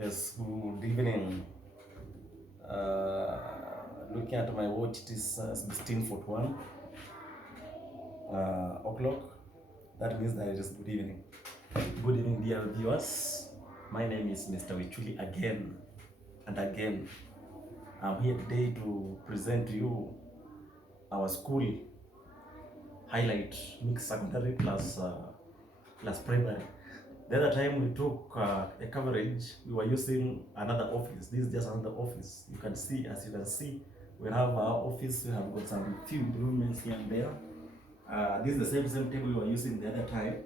Yes, good evening. Looking at my watch, it is 16:41 o'clock. That means that it is good evening. Good evening, dear viewers. My name is Mr. Wichuli again and again. I'm here today to present to you our school highlight, mixed secondary plus primary. The other time we took a coverage, we were using another office. This is just another office. As you can see, we have our office. We have got some few improvements here and there. This is the same table we were using the other time.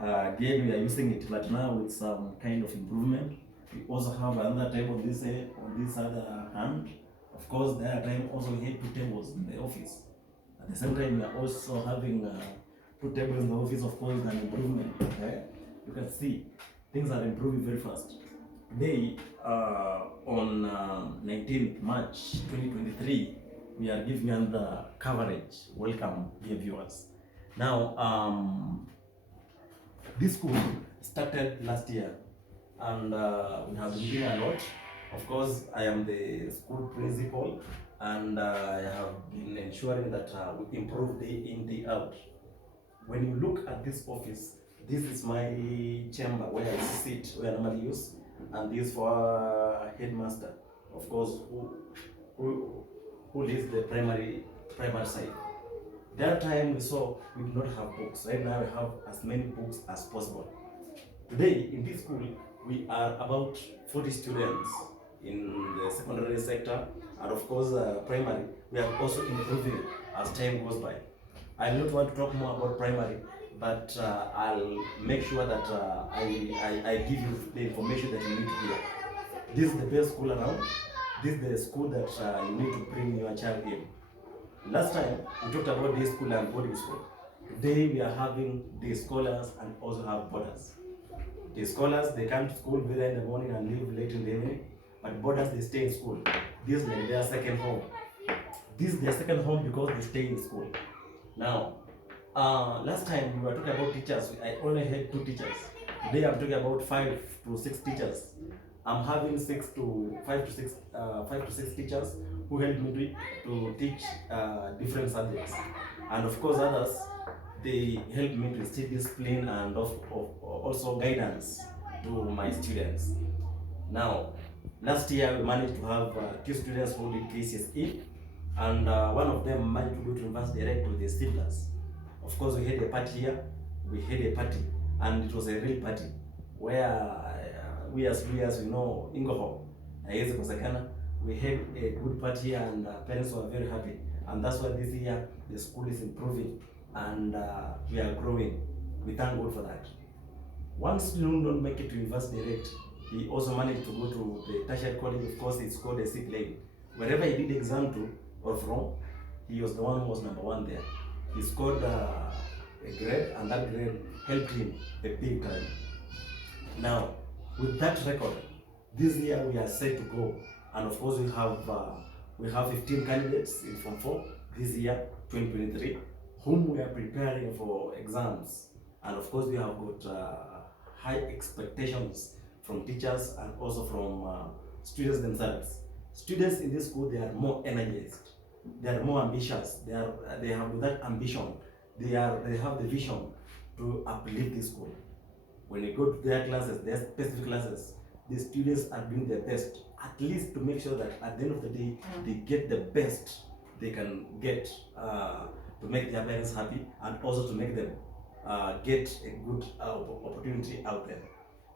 Again, we are using it, but now with some kind of improvement. We also have another table on this other hand. Of course, the other time also we had two tables in the office. At the same time, we are also having two tables in the office. Of course, an improvement. Okay? You can see things are improving very fast. Today, on 19th March 2023, we are giving you the coverage. Welcome, dear viewers. Now, this school started last year, and we have been doing a lot. Of course, I am the school principal, and I have been ensuring that we improve day in, day out. When you look at this office, this is my chamber where I sit, where I normally use, and this for headmaster, of course, who leads the primary side. The other time we saw we did not have books. Right now we have as many books as possible. Today in this school we are about 40 students in the secondary sector, and of course primary. We are also improving as time goes by. I don't want to talk more about primary, but I'll make sure that I give you the information that you need to hear. This is the best school around. This is the school that you need to bring your child in. Last time we talked about day school and boarding school. Today we are having day scholars and also have boarders. Day scholars, they come to school very early in the morning and leave late in the evening, but boarders, they stay in school. This is like their second home. This is their second home because they stay in school. Now, last time we were talking about teachers. I only had 2 teachers. Today I'm talking about 5 to 6 teachers. I'm having 5 to 6 teachers who help me to teach different subjects, and of course others, they help me to instill discipline and also guidance to my students. Now, last year we managed to have 2 students who did KCSE, and one of them managed to go to university direct with the staples. Of course, we had a party here, and it was a real party where we as we know Ingoho, we had a good party, and parents were very happy, and that's why this year the school is improving, and we are growing. We thank God for that. One student don't make it to university direct. He also managed to go to the tertiary college. Of course, it's called a SIP lane. Wherever he did exam to or from, he was the one who was number 1 there. He scored a grade, and that grade helped him a big time. Now, with that record, this year we are set to go, and of course we have 15 candidates in Form 4 this year, 2023, whom we are preparing for exams, and of course we have got high expectations from teachers and also from students themselves. Students in this school, they are more energized, they are more ambitious, they have that ambition, they have the vision to uplift this school. When you go to their classes, their specific classes, the students are doing their best, at least to make sure that at the end of the day, they get the best they can get to make their parents happy, and also to make them get a good opportunity out there.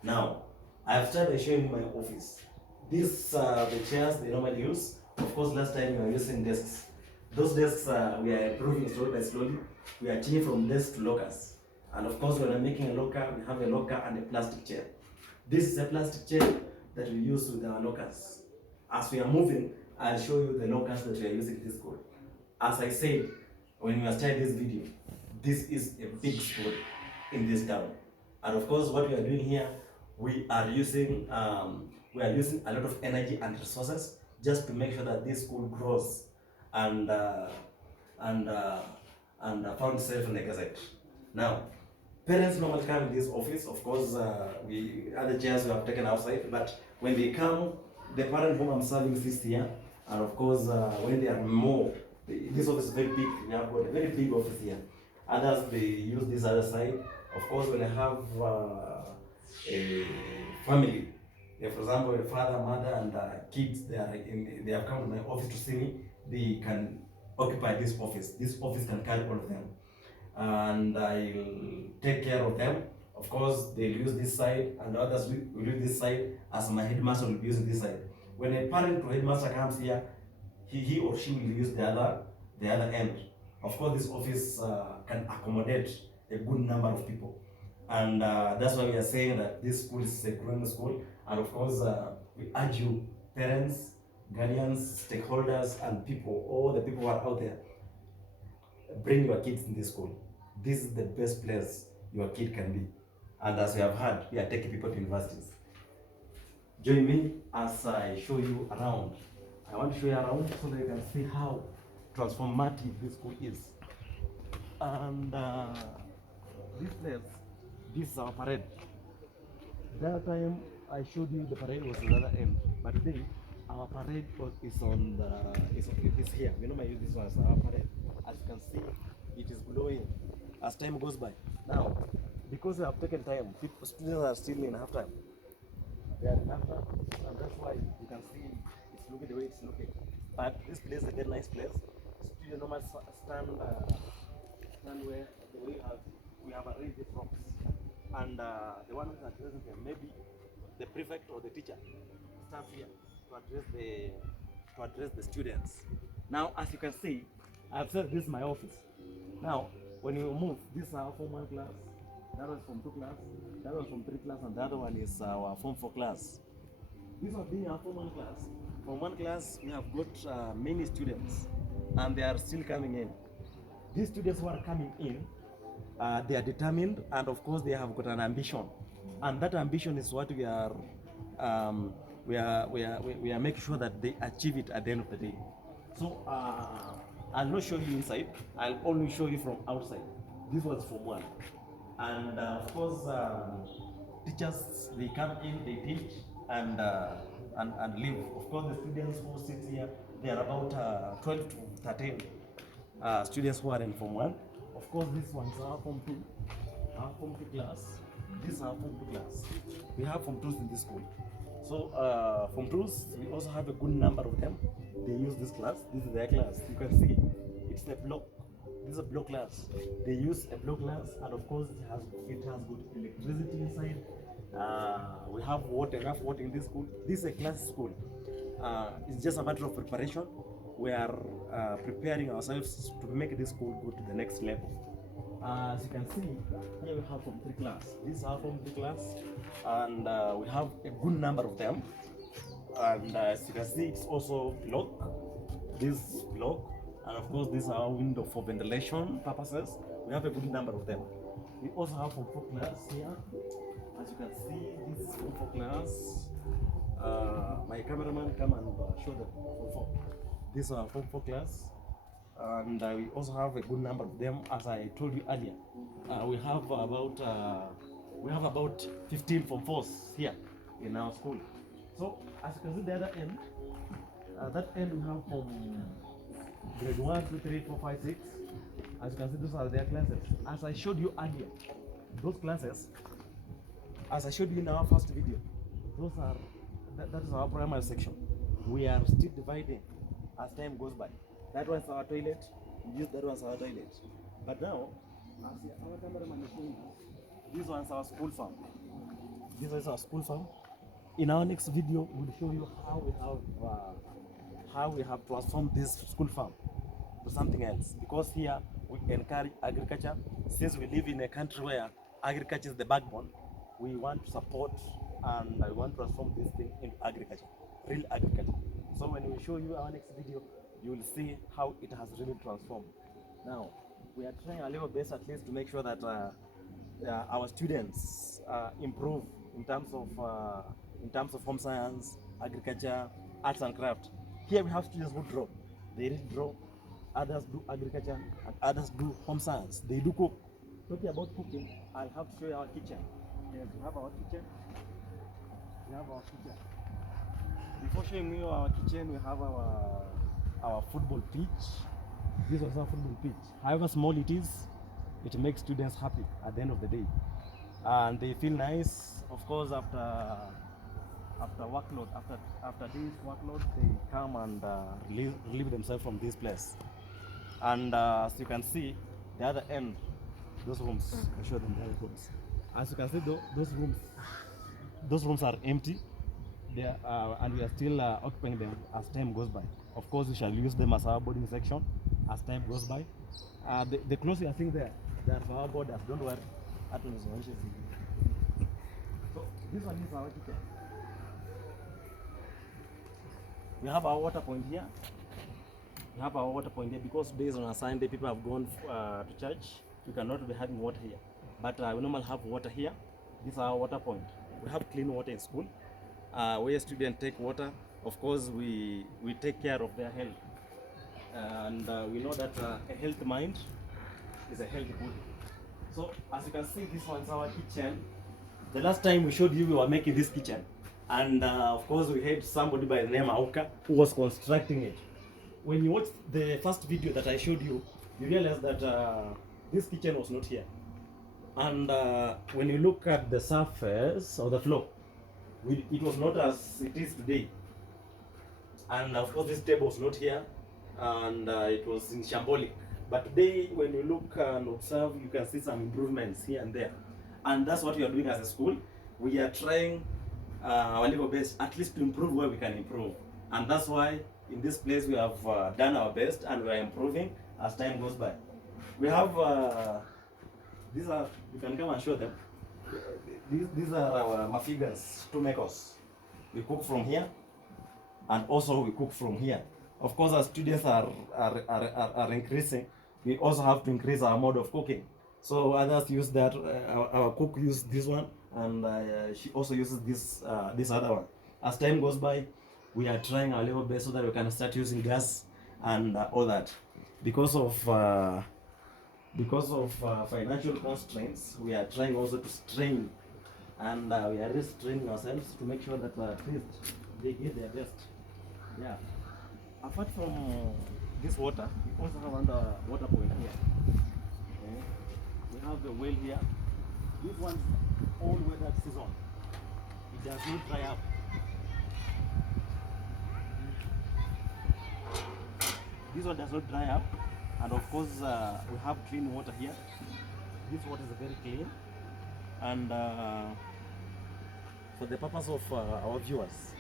Now, I've started showing you my office. These the chairs they normally use. Of course, last time we were using desks. Those desks we are improving slowly by slowly. We are changing from desks to lockers. And of course, when I'm making a locker, we have a locker and a plastic chair. This is a plastic chair that we use with our lockers. As we are moving, I'll show you the lockers that we are using in this school. As I said, when we are starting this video, this is a big school in this town. And of course, what we are doing here, we are using a lot of energy and resources just to make sure that this school grows and found itself in the gazette. Now, Parents normally come in this office. Of course, we other chairs we have taken outside, but when they come, the parent whom I'm serving sits here, and of course, when they are more, this office is very big. We have got a very big office here. Others they use this other side. Of course, when I have a family, for example, a father, mother, and kids, they have come to my office to see me. They can occupy this office. This office can carry all of them, and I'll take care of them. Of course, they'll use this side, and others will use this side, as my headmaster will be using this side. When a parent or headmaster comes here, he or she will use the other end. Of course, this office can accommodate a good number of people, and that's why we are saying that this school is a growing school. And of course, we urge you, parents, guardians, stakeholders, and people, all the people who are out there, bring your kids in this school. This is the best place your kid can be. And as you have heard, we are taking people to universities. Join me as I show you around. I want to show you around so that you can see how transformative this school is. And this place, this is our parade. That time I showed you the parade was at the other end, but today our parade is on the is here. We normally use this one as our parade. As you can see, it is glowing as time goes by. Now, because we have taken time, students are still in half time. They are in half time, and that's why you can see it's looking the way it's looking. But this place is a very nice place. Students normally stand where we have arranged the props, and the one who is addressing them, maybe the prefect or the teacher, stands here to address the students. Now, as you can see, I've said this is my office. Now, when you move, this is our Form 1 class, that was Form 2 class, that was Form 3 class, and the other one is our Form 4 class. This one being our Form 1 class. Form 1 class, we have got many students, and they are still coming in. These students who are coming in, they are determined, and of course they have got an ambition, and that ambition is what we are making sure that they achieve it at the end of the day. So I'll not show you inside, I'll only show you from outside. This was Form 1, and of course teachers, they come in, they teach, and leave. Of course, the students who sit here, they are about 12 to 13 students who are in Form 1. Of course, this one's our Form 2, our Form 2 class. This is our Form 2 class. We have Form 2s in this school. So Form 2s, we also have a good number of them. They use this class. This is their class. You can see it's a block. This is a block class. They use a block class, and of course it has good electricity inside. We have enough water in this school. This is a class school. It's just a matter of preparation. We are preparing ourselves to make this school go to the next level. As you can see, here we have Form 3 class. This is our Form 3 class, and we have a good number of them. And as you can see, it's also block. This block, and of course, this is our window for ventilation purposes. We have a good number of them. We also have Form 4 class here. As you can see, this is Form 4 class. My cameraman come and show the Form 4. This is our Form 4 class, and we also have a good number of them. As I told you earlier, we have about 15 Form 4s here in our school. So as you can see, the other end, that end we have from grade 1, 2, 3, 4, 5, 6. As you can see, those are their classes. As I showed you earlier, those classes, as I showed you in our first video, those are that is our primary section. We are still dividing as time goes by. That one's our toilet. We use that one's our toilet. But now, as our cameraman is showing us, this one's our school farm. This is our school farm. In our next video, we'll show you how we have transformed this school farm to something else. Because here we encourage agriculture. Since we live in a country where agriculture is the backbone, we want to support and we want to transform this thing into agriculture, real agriculture. So when we show you our next video, you will see how it has really transformed. Now, we are trying a little best at least to make sure that our students improve in terms of home science, agriculture, arts and craft. Here we have students who draw. They really draw. Others do agriculture, and others do home science. They do cook. talking about cooking, I'll have to show you our kitchen. Yes, we have our kitchen. We have our kitchen. Before showing you our kitchen, we have our football pitch. This was our football pitch. However small it is, it makes students happy at the end of the day, and they feel nice. Of course, after workload, after this workload, they come and relieve themselves from this place. And as you can see, the other end, those rooms. I'll show them the other rooms. As you can see, those rooms are empty. There, and we are still occupying them as time goes by. Of course, we shall use them as our boarding section as time goes by. The clothes you are seeing there, they are for our boarders. Don't worry. So this one is our kitchen. We have our water point here. We have our water point here because days on a Sunday people have gone to church. We cannot be having water here, but we normally have water here. This is our water point. We have clean water in school. Where students take water, of course we take care of their health, and we know that a healthy mind is a healthy body. So as you can see, this one's our kitchen. The last time we showed you, we were making this kitchen, and of course we had somebody by the name Auka who was constructing it. When you watched the first video that I showed you, you realize that this kitchen was not here, and when you look at the surface or the floor, it was not as it is today, and of course this table was not here, and it was in shambolic. But today, when you look and observe, you can see some improvements here and there, and that's what we are doing as a school. We are trying our level best, at least to improve where we can improve, and that's why in this place we have done our best, and we are improving as time goes by. We have these are, you can come and show them. These are our mafigas, tomatoes. We cook from here, and also we cook from here. Of course, as students are increasing, we also have to increase our mode of cooking. So others use that. Our cook uses this one, and she also uses this other one. As time goes by, we are trying our level best so that we can start using gas and all that. Because of financial constraints, we are trying also to strain, and we are restraining ourselves to make sure that at least they give their best. Yeah. Apart from this water, we also have another water point here. Okay. We have the well here. This one's all weather season. It does not dry up. This one does not dry up, and of course we have clean water here. This water is very clean, and for the purpose of our viewers,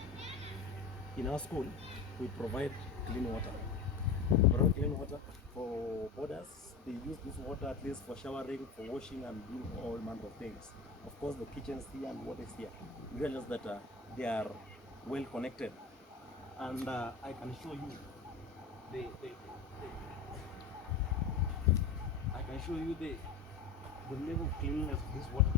in our school we provide clean water. Clean water for boarders. They use this water at least for showering, for washing, and doing all manner of things. Of course, the kitchen's here and water is here. You realize that they are well connected, and I can show you the level of cleanliness of this water.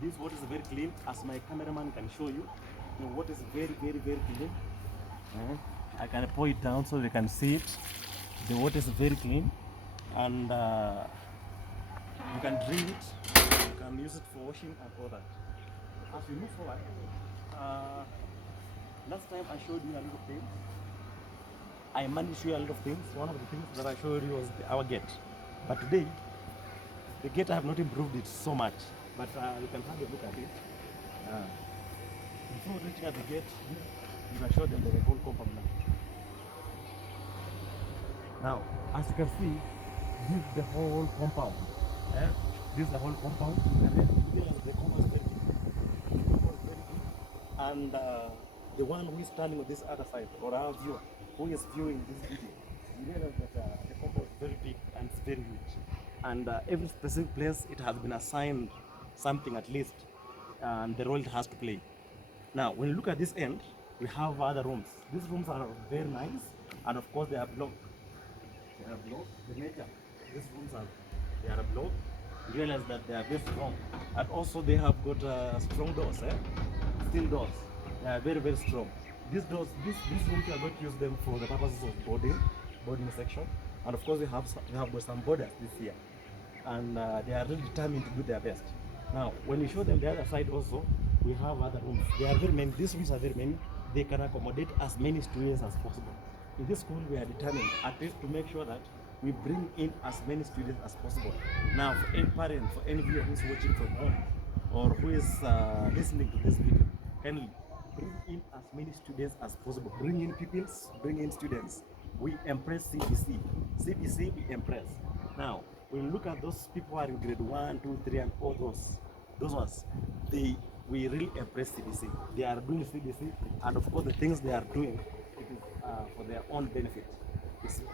This water is very clean, as my cameraman can show you. The water is very clean. I can pour it down so they can see it. The water is very clean, and you can drink it. You can use it for washing and all that. As we move forward, last time I showed you a lot of things. I managed to show you a lot of things. One of the things that I showed you was our gate. But today, the gate I have not improved it so much. But you can have a look at it. Before reaching at the gate, you can show them the whole compound now. Now, as you can see, this is the whole compound. This is the whole compound. And then the compound is very big. And the one who is standing on this other side, or our viewer, who is viewing this video, you realize that the compound is very big and it's very huge. And every specific place, it has been assigned something at least, and the role it has to play. Now, when you look at this end, we have other rooms. These rooms are very nice, and of course they are blocked. They are blocked. The nature, these rooms they are blocked. You realize that they are very strong, and also they have got strong doors, steel doors. They are very strong. These doors, these rooms, we are going to use them for the purposes of boarding section. and of course we have got some borders this year, and they are really determined to do their best. Now, when you show them the other side also, we have other rooms. They are very many. These rooms are very many. They can accommodate as many students as possible. In this school, we are determined at least to make sure that we bring in as many students as possible. Now, for any parent, for any viewer who is watching from home, or who is listening to this video, kindly bring in as many students as possible. Bring in pupils, bring in students. We impress CBC. CBC, we impress. Now, when you look at those people who are in grade 1, 2, 3, and all those ones, we really impress CBC. They are doing CBC, and of course, the things they are doing, it is for their own benefit.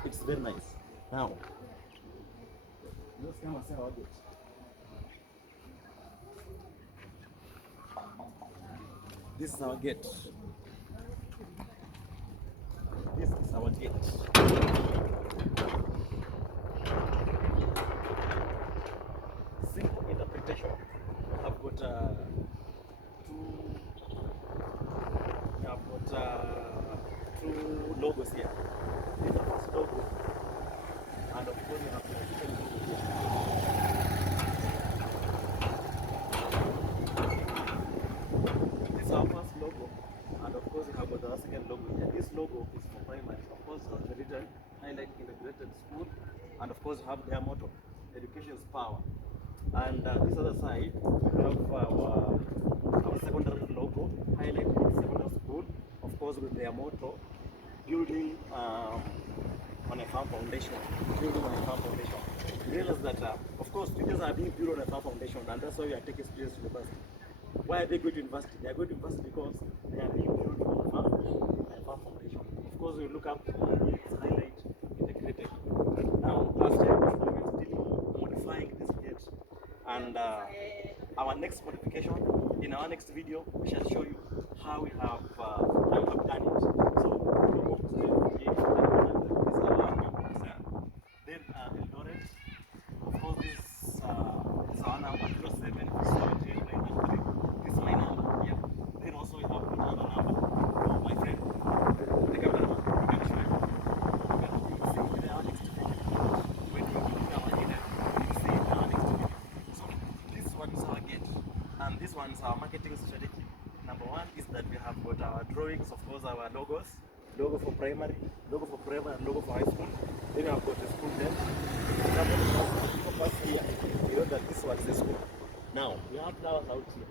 It's very nice. Now, let's come and say about it. This is our gate. This is our gate. Simple interpretation. I've got two logos here. This is the first logo, and of course you have the second logo here. This is our first logo, and of course you have got the second logo here. This logo is for primary. Of course, the written highlight integrated school, and of course you have their motto: education is power. And this other side, we have our secondary logo, highlighting secondary school, of course with their motto, building on a firm foundation. Building on a firm foundation. You realize that, of course, students are being built on a firm foundation, and that's why we are taking students to university. Why are they going to university? They are going to university because they are being built on a firm foundation. Of course, we look up, it's highlight integrated. Now, last time, we were still modifying this gate. And our next modification, in our next video, we shall show you how we have done it. So, this is our then eldoret. Of course, this is our number 071793. This is my number. Yeah. Then also we have another number for my friend, the cameraman. You can show him. You can see in our next video. When we put our header, you can see in our next video. So this one is our gate, and this one is our marketing strategy. Number one is that we have got our drawings, of course, our logos, logo for primary, and logo for high school. Then we have got the school name. People pass here, we know that this one is the school. Now, we have flowers out here.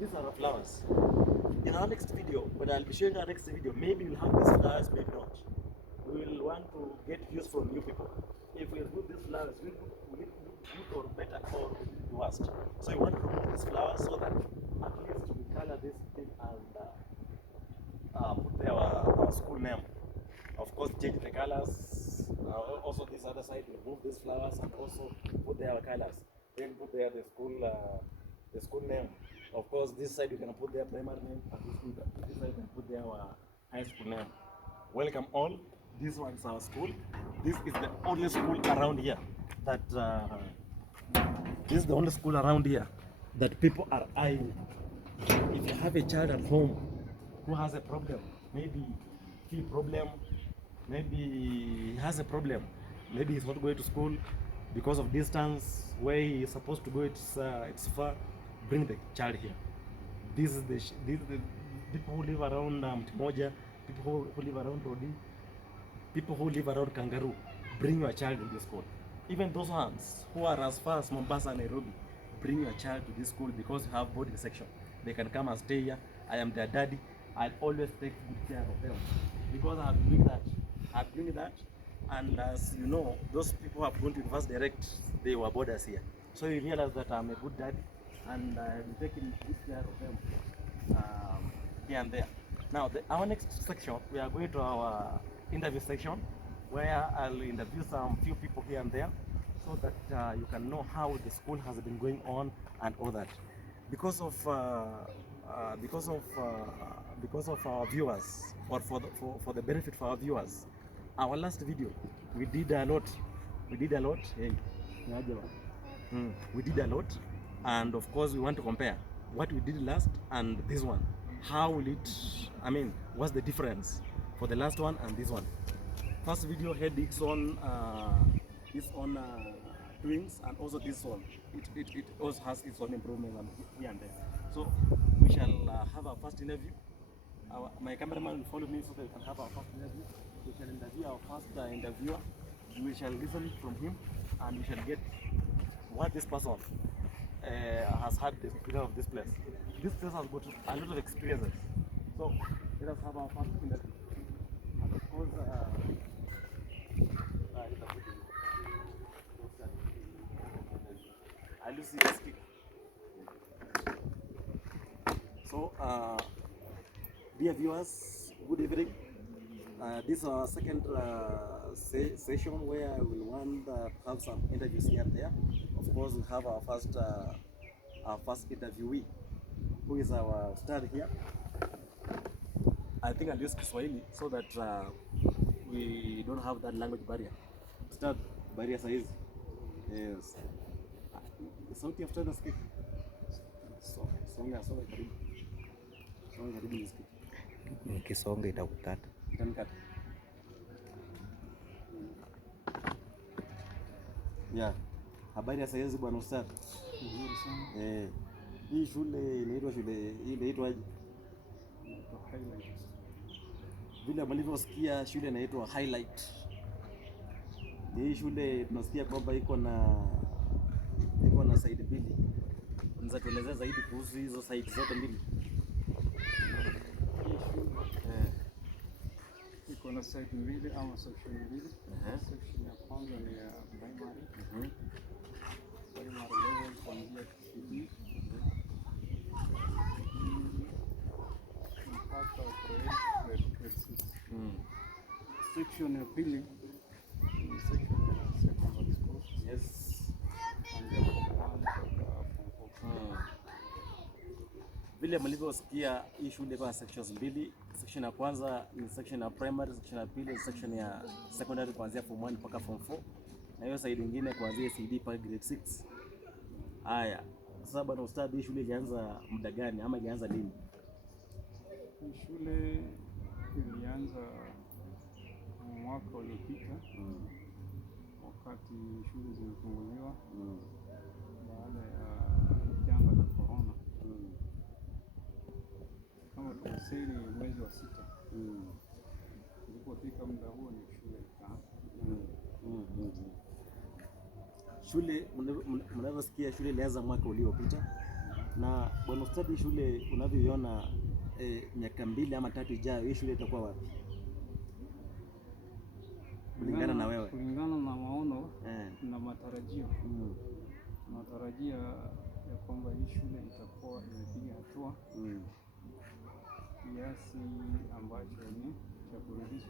These are the flowers. In our next video, when I'll be showing our next video, maybe we'll have these flowers, maybe not. We will want to get views from you people. If we remove these flowers, will it look or better or will it be worst? So we want to remove these flowers so that at least we color this thing and put there our school name. Of course, change the colors. Also, this other side, remove these flowers and also put there our colors. Then put there the school name. Of course, this side you can put their primary name, and this side you can put their high school name. Welcome all. This one's our school. This is the only school around here that people are eyeing. If you have a child at home who has a problem, maybe fee problem, maybe he has a problem, maybe he's not going to school because of distance, where he is supposed to go, it's far, bring the child here. This is the people who live around Timoja, people who live around Rodi, people who live around Kangaroo, bring your child in this school. Even those ones who are as far as Mombasa and Nairobi, bring your child to this school because you have boarding section. They can come and stay here. I am their daddy. I'll always take good care of them because I'm doing that. And as you know, those people who have gone to university direct, they were boarders here. So you realize that I'm a good daddy and I'm taking good care of them here and there. Now, our next section, we are going to our interview section where I'll interview some few people here and there so that you can know how the school has been going on and all that. Because of our viewers, or for the benefit for our viewers, our last video we did a lot. Hey, we did a lot, and of course we want to compare what we did last and this one. How will it? I mean, what's the difference for the last one and this one? First video had its own twins, and also this one. It also has its own improvements here and there. So we shall have our first interview. My cameraman will follow me so that we can have our first interview. We shall interview our first interviewer. We shall listen from him, and we shall get what this person has had the experience of this place. This place has got a lot of experiences. So let us have our first interview. And of course, I'll see the speaker. So, dear viewers, good evening. This is our second session where we want to have some interviews here and there. Of course, we have our first interviewee, who is our star here. I think I'll use Kiswahili so that we don't have that language barrier. Start barrier size. Yes. Sauti after the speak. Songa karibu. Songa karibu nisikie. Nikisonga itakukata. Itanikata. Yeah. Habari ya saizi bwana ustad. Nzuri sana. Hii shule inaitwaje? Highlight. Vile mlivyosikia shule inaitwa Highlight. Hii shule tunasikia kwamba iko na side mbili. Unaweza tuelezea zaidi kuhusu hizo side zote mbili? Hii shule iko na side mbili ama section mbili. Section ya kwanza ni ya primary. Primary level kuanzia KCD mpaka grade 6. Section ya pili ni section ya secondary school. Yes. Vile mlivyosikia hii shule kwa sections mbili. Section ya kwanza ni section ya primary, section ya pili ni section ya secondary kuanzia form 1 mpaka form 4. Na hiyo side nyingine kuanzia CD mpaka grade 6. Haya. Sasa bwana ustadi, hii shule ilianza muda gani ama ilianza lini? Hii shule ilianza mwaka uliopita. Wakati shule zilifunguliwa baada ya janga la corona. Kama tunasema mwezi wa 6. Ilipofika muda huo ni shule ikaanza. Shule mnavyosikia shule ilianza mwaka uliopita. Na bwana ustadi, shule unavyoiona miaka 2 ama 3 ijayo, hii shule itakuwa wapi? Kulingana na wewe. Kulingana na maono na matarajio. Matarajia ya kwamba hii shule itakuwa imepiga hatua kiasi ambacho ni cha kuridhisha.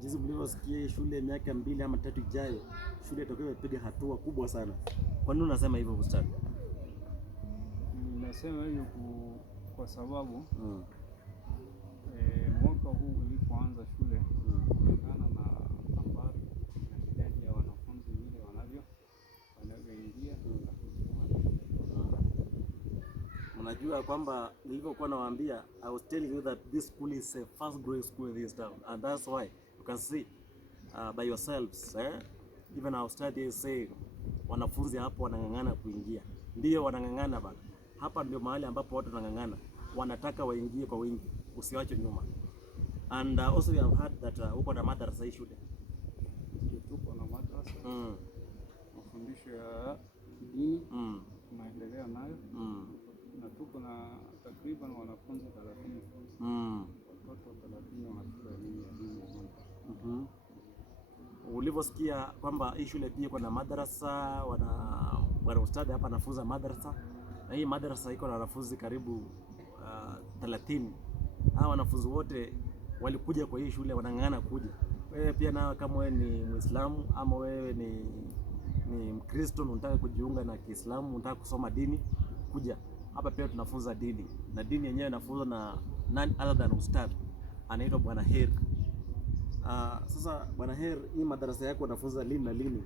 Jinsi mlivyosikia shule miaka 2 ama 3 ijayo, shule itakuwa imepiga hatua kubwa sana. Kwa nini unasema hivyo ustadi? Ninasema hivyo kwa sababu mwaka huu ulipoanza shule, kulingana na nambari na idadi ya wanafunzi vile wanavyoingia. Mnajua kwamba nilivyokuwa nawaambia, I was telling you that this school is a first grade school in this town, and that's why you can see by yourselves, even our study is saying wanafunzi hapo wanang'ang'ana kuingia. Ndio wanang'ang'ana bana. Hapa ndio mahali ambapo watu wanang'ang'ana, wanataka waingie kwa wingi, usiwache nyuma. And also we have heard that uko na madrasa hii shule. Tuko na madrasa. Mafundisho ya dini tunaendelea nayo. Na tuko na takriban wanafunzi 30. Watoto 30 wa shule ya dini. Ulivyosikia kwamba hii shule pia iko na madrasa, wana ustadi hapa anafunza madrasa. Na hii madrasa iko na wanafunzi karibu 30. Hao wanafunzi wote walikuja kwa hii shule, wanang'ang'ana kuja. Wewe pia na kama wewe ni Muislamu ama wewe ni Mkristo unataka kujiunga na Kiislamu, unataka kusoma dini, kuja. Hapa pia tunafunza dini. Na dini yenyewe inafunzwa na none other than ustad. Anaitwa Bwana Heri. Sasa Bwana Heri, hii madarasa yako unafunza lini na lini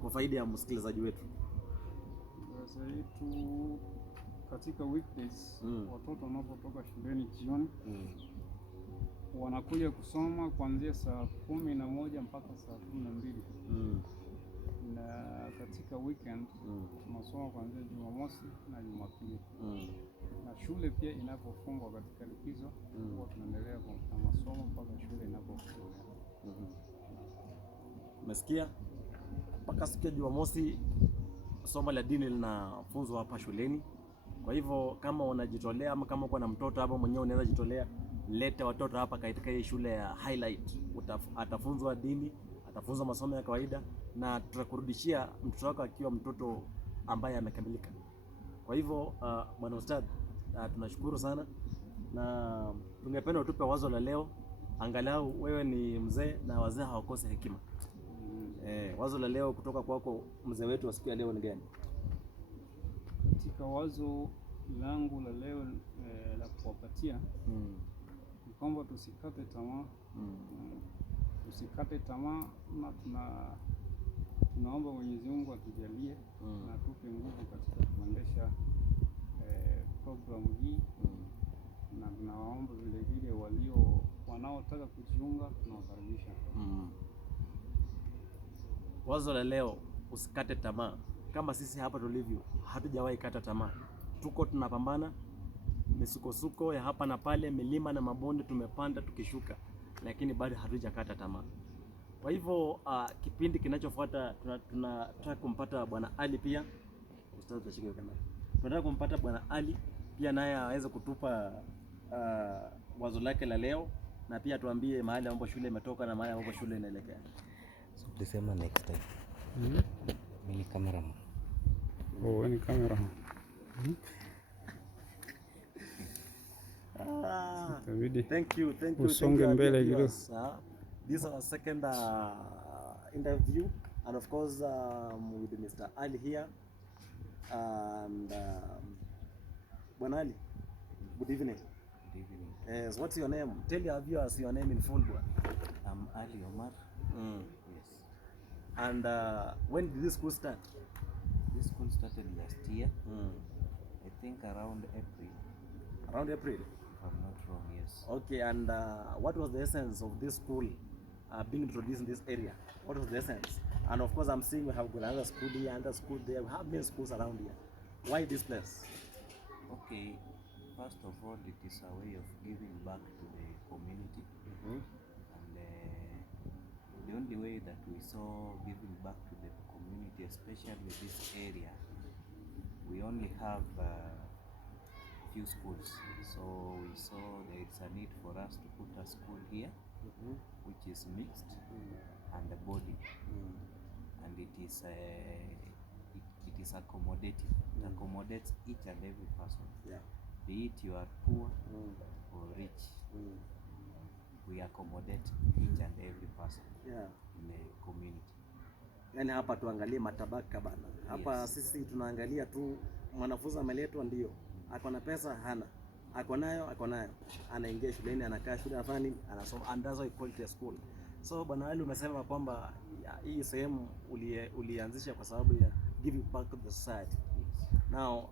kwa faida ya msikilizaji wetu? Madarasa yetu katika weekdays, watoto wanapotoka shuleni jioni wanakuja kusoma kuanzia saa 11 mpaka saa 12. Na katika weekend tunasoma kuanzia Jumamosi na Jumapili. Na shule pia inapofungwa katika likizo huwa tunaendelea na masomo mpaka shule inapofungwa. Umesikia? Mpaka siku ya Jumamosi somo la dini linafunzwa hapa shuleni. Kwa hivyo kama unajitolea ama kama uko na mtoto hapa mwenyewe unaweza jitolea, leta watoto hapa katika hii shule ya Highlight. Atafunzwa dini, atafunzwa masomo ya kawaida na tutakurudishia mtoto wako akiwa mtoto ambaye amekamilika. Kwa hivyo bwana Ustadh, tunashukuru sana na tungependa utupe wazo la leo. Angalau wewe ni mzee na wazee hawakose hekima. Wazo la leo kutoka kwako mzee wetu wa siku ya leo ni gani? Katika wazo langu la leo la kuwapatia ni kwamba tusikate tamaa. Tusikate tamaa na tunaomba Mwenyezi Mungu atujalie na atupe nguvu katika kuendesha programu hii. Na tunawaomba vile vile wanaotaka kujiunga tunawakaribisha. Wazo la leo, usikate tamaa. Kama sisi hapa tulivyo, hatujawahi kata tamaa. Tuko tunapambana, misukosuko ya hapa na pale, milima na mabonde tumepanda tukishuka, lakini bado hatujakata tamaa. Kwa hivyo kipindi kinachofuata tunataka kumpata Bwana Ali pia. Ustadhi tashika kamera. Tunataka kumpata Bwana Ali pia naye aweze kutupa wazo lake la leo na pia tuambie mahali ambapo shule imetoka na mahali ambapo shule inaelekea. So tulisema next time. Mimi ni cameraman. Wewe ni cameraman. Thank you. Usonge mbele kidogo. This is our second interview and of course with Mr. Ali here and Bwana Ali, good evening. Good evening. Yes, what's your name? Tell your viewers your name in full. I'm Ali Omar. Yes. And when did this school start? This school started last year. I think around April. Around April? If I'm not wrong, yes. Okay, and what was the essence of this school being introduced in this area? What was the essence? And of course I'm seeing we have got another school here, another school there. We have many schools around here. Why this place? Okay, first of all, it is a way of giving back to the community. And the only way that we saw giving back to the community, especially this area, we only have few schools. So we saw there is a need for us to put a school here, which is mixed and a body. And it is accommodative. It accommodates each and every person. Yeah. Be it you are poor or rich. We accommodate each and every person in the community. Yani hapa tuangalie matabaka bana. Hapa Sisi tunaangalia tu mwanafunzi ameletwa ndio. Ako na pesa hana. Ako nayo. Anaingia shuleni, anakaa shule, anafanya nini? Anasoma. And that's why we call it a school. So Bwana Ali umesema kwamba hii sehemu ulianzisha kwa sababu ya giving back to the society. Yes. Now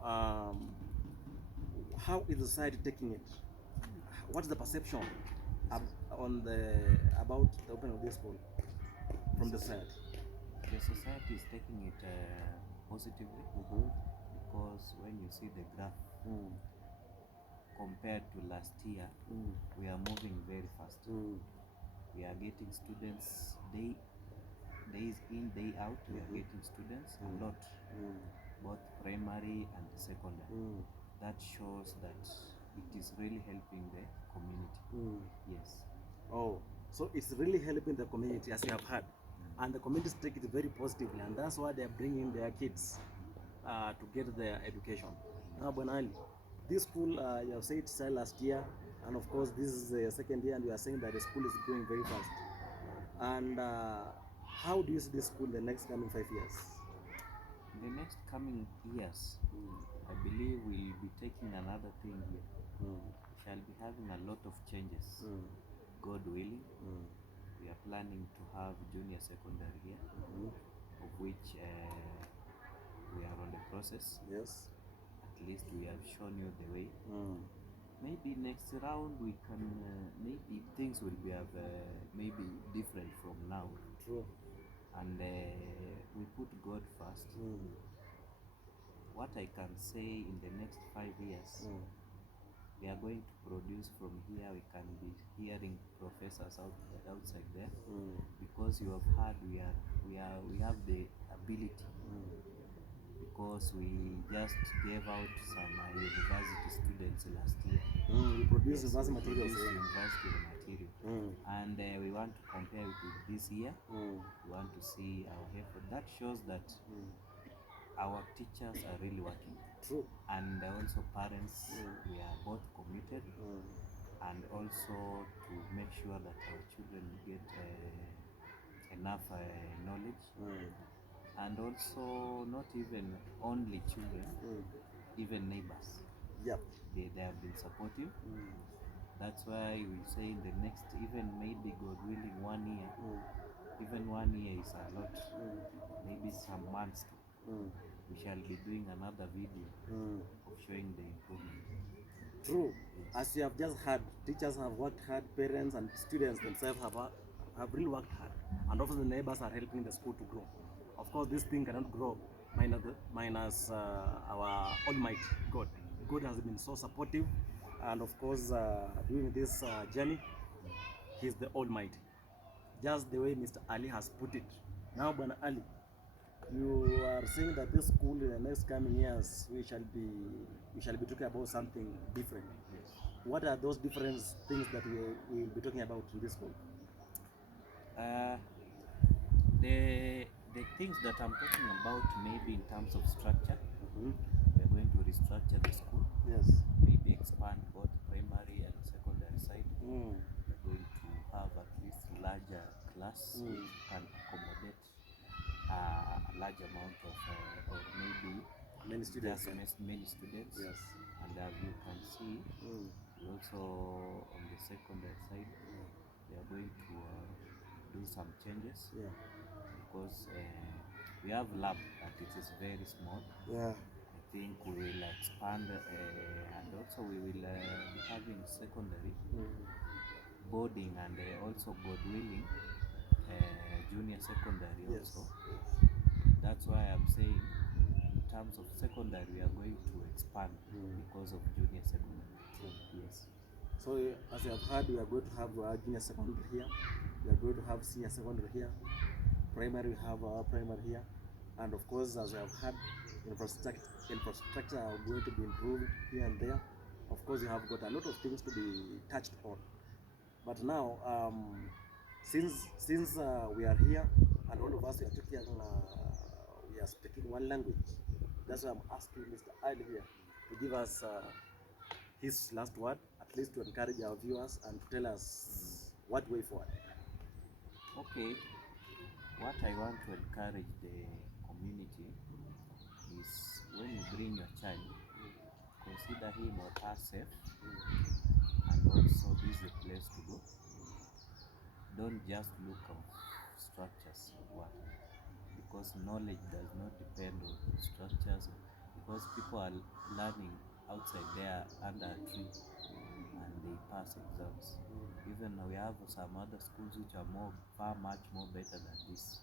how is the society taking it? What is the perception about the opening of this school from the society? The society is taking it positively because when you see the graph compared to last year, we are moving very fast. We are getting students days in, day out. We are getting students a lot, both primary and secondary. That shows that it is really helping the community. Yes. Oh, so it's really helping the community, as you have heard, and the communities take it very positively, and that's why they are bringing their kids to get their education. Now, Bwana Ali, this school you have said started last year, and of course this is the second year, and you are saying that the school is growing very fast. And how do you see this school in the next coming 5 years? In the next coming years, I believe we'll be taking another thing here. We shall be having a lot of changes. God willing, we are planning to have junior secondary here, of which we are on the process. Yes. At least we have shown you the way. maybe next round we can maybe things will be maybe different from now. True. And we put God first. What I can say in the next 5 years, we are going to produce from here. We can be hearing professors outside there, because you have heard we have the ability, because we just gave out some university students last year. We produce Yes, university we materials. produced university material, and we want to compare it with this year. We want to see our effort. That shows that our teachers are really working. True. And also parents, we are both committed, and also to make sure that our children get enough knowledge, and also not even only children, even neighbors. Yep. They have been supportive. That's why we say in the next, even maybe God willing, 1 year, even 1 year is a lot, maybe some months too. We shall be doing another video of showing the improvement. True. As you have just heard, teachers have worked hard, parents and students themselves have really worked hard, and also the neighbors are helping the school to grow. Of course, this thing cannot grow minus our Almighty God. God has been so supportive, and of course, during this journey, He's the Almighty. Just the way Mr. Ali has put it. Now, Bwana Ali, you are saying that this school in the next coming years we shall be talking about something different. Yes. What are those different things that we will be talking about in this school? The things that I'm talking about, maybe in terms of structure, we're going to restructure the school. Yes. Maybe expand both primary and secondary side. We're going to have at least larger class which can accommodate a large amount of, or maybe Many students. many students. Yes. And as you can see, we also on the secondary side, we are going to do some changes. Yeah. Because we have lab, but it is very small. Yeah. I think we will expand, and also we will be having secondary boarding, and also, God willing, junior secondary also. Yes. That's why I'm saying in terms of secondary we are going to expand because of junior secondary. Yes. So as you have heard, we are going to have our junior secondary here. We are going to have senior secondary here. Primary, we have our primary here. And of course, as you have heard, infrastructure are going to be improved here and there. Of course, you have got a lot of things to be touched on. But now, since we are here and all of us we are talking, we are speaking one language. That's why I'm asking Mr. Ali here to give us his last word, at least to encourage our viewers and to tell us what way forward. Okay. What I want to encourage the community is, when you bring your child, consider him or her safe, and also this is the place to go. Don't just look at structures, because knowledge does not depend on structures, because people are learning outside there under a tree and they pass exams. Even we have some other schools which are much more better than this,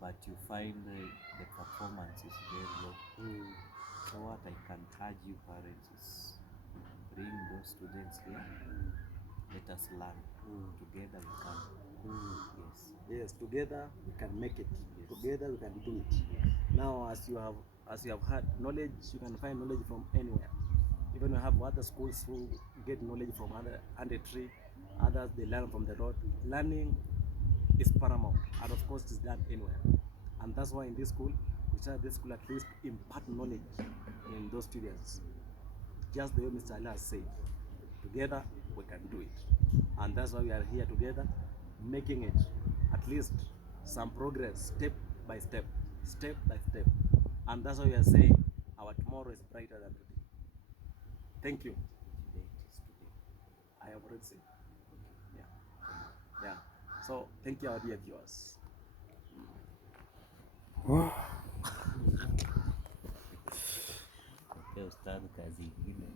but you find the performance is very low. So what I can urge you parents is, bring those students here. Let us learn. Together we can. Yes. Yes, together we can make it. Yes. Together we can do it. Yes. Now, as you have had knowledge, you can find knowledge from anywhere. Even we have other schools who get knowledge from under tree. Others, they learn from the road. Learning is paramount, and of course, it is done anywhere. And that's why in this school, we try this school at least impart knowledge in those students. Just the way Mr. Ali has said, together we can do it. And that's why we are here together, making it at least some progress, step by step, step by step. And that's why we are saying our tomorrow is brighter than today. Thank you. Today it is today. I have already said. Yeah. So thank you, our dear viewers. Ustadhi kazi ingine.